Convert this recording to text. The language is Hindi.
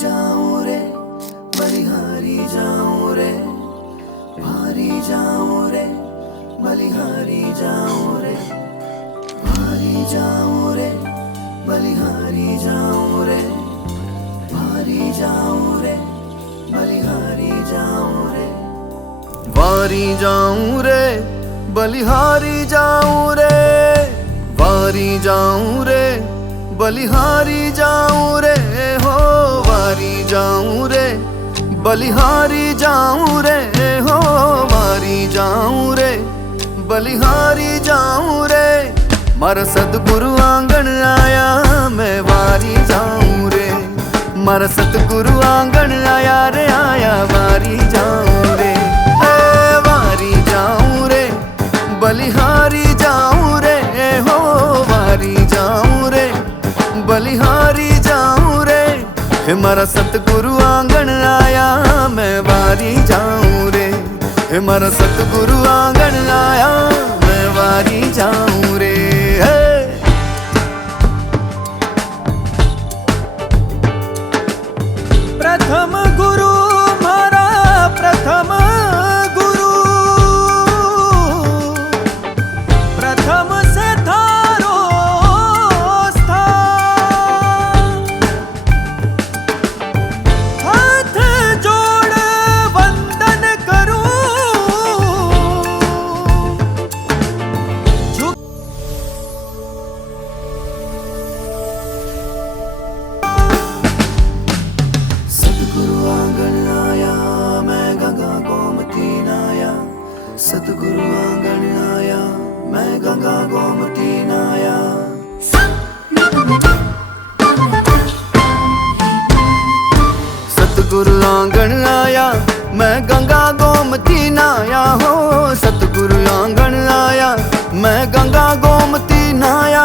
जाऊं रे, बलिहारी जाऊं रे, भारी जाऊं रे, बलिहारी जाऊं रे, भारी जाऊं रे, बलिहारी जाऊं रे, भारी जाऊं रे, बलिहारी जाऊं रे, वारी जाऊं रे, बलिहारी जाऊं रे, वारी जाऊं रे, बलिहारी जाऊं रे, हो वारी जाऊं रे, बलिहारी जाऊं रे, हो वारी जाऊं रे, बलिहारी जाऊं रे। मारा सतगुरु आंगन आया, मैं वारी जाऊं रे, मारा सतगुरु आंगन आया रे, आया वारी जाऊं रे, वारी जाऊं रे, बलिहारी जाऊं रे, हो वारी जाऊं रे, बलिहारी जाऊं रे। हे मारा सतगुरु आंगन आया, मैं वारी जाऊं रे, हे मारा सतगुरु आंगन आया, मैं वारी जाऊं रे। प्रथम गुरु मारा प्रथम गुरु, प्रथम से थारो स्थान, हाथ जोड़ वंदन करूं, सतगुरु आंगन आया, मैं गंगा गोमती नाया, सतगुरु आंगन आया, मैं गंगा गोमती नाया। सतगुरु आंगन आया, मैं गंगा गोमती नाया, हो सतगुरु आंगन आया, मैं गंगा गोमती नाया।